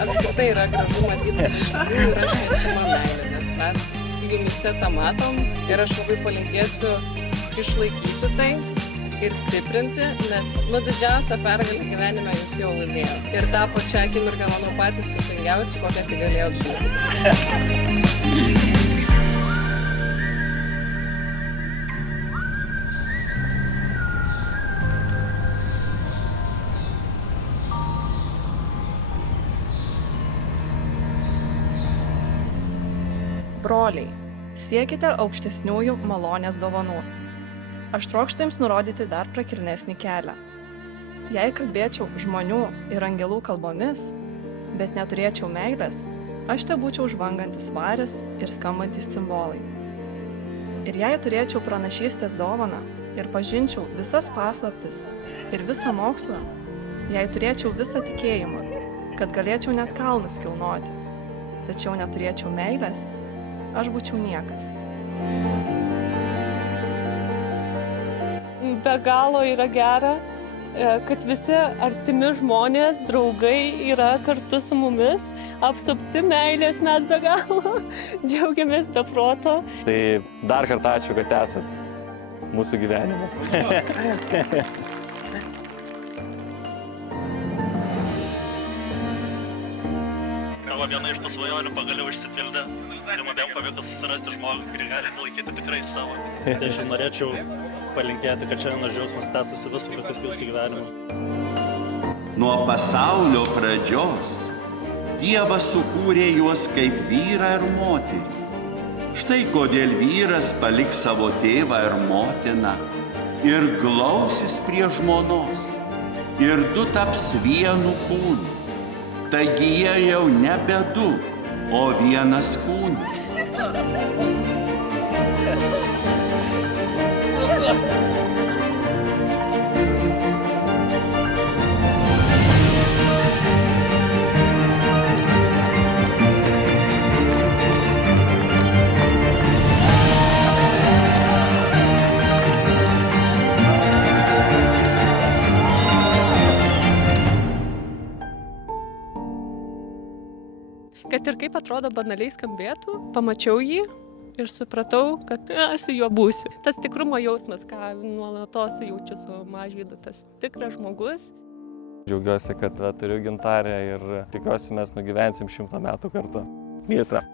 Apskritai yra gražu matyti, kad iš tikrųjų yra švenčiama meilė, nes mes jumyse tą matom ir aš labai palinkėsiu išlaikyti tai ir stiprinti, nes didžiausią pergalę gyvenime jūs jau laimėjote. Ir tą pačią akimirką, manau, patys turtingiausi, kokią tik galėjot būti. Broliai, siekite aukštesniųjų malonės dovanų. Aš trokštu jums nurodyti dar prakilnesnį kelią. Jei kalbėčiau žmonių ir angelų kalbomis, bet neturėčiau meilės, aš tebūčiau žvangantis varis ir skambantis cimbolai. Ir jei turėčiau pranašystės dovaną ir pažinčiau visas paslaptis ir visą mokslą, jei turėčiau visą tikėjimą, kad galėčiau net kalnus kilnoti, tačiau neturėčiau meilės, aš būčiau niekas. Be galo yra gera, kad visi artimi žmonės, draugai yra kartu su mumis, apsupti meilės mes be galo, džiaugiamės be proto. Tai dar kartą ačiū, kad esat mūsų gyvenime. Viena iš tų svajonių pagaliau išsipildė. Ir man pavyko susirasti žmogų, kurį gali palaikyti tikrai savo. Tai aš norėčiau palinkėti, kad šiandienos džiaugsmas tęstųsi visų likusį jūsų gyvenimą. Nuo pasaulio pradžios Dievas sukūrė juos kaip vyrą ir moterį. Štai kodėl vyras paliks savo tėvą ir motiną ir glausis prie žmonos ir du taps vienu kūnu. Taigi jie jau nebe du, o vienas kūnas. Kad ir kaip atrodo banaliai skambėtų, pamačiau jį ir supratau, kad aš su juo būsiu. Tas tikrumo jausmas, ką nuolatos jaučiu su Mažvydu, tas tikras žmogus. Džiaugiuosi, kad turiu Gintarę ir tikiuosi mes nugyvensim 100 metų kartu. Vietra.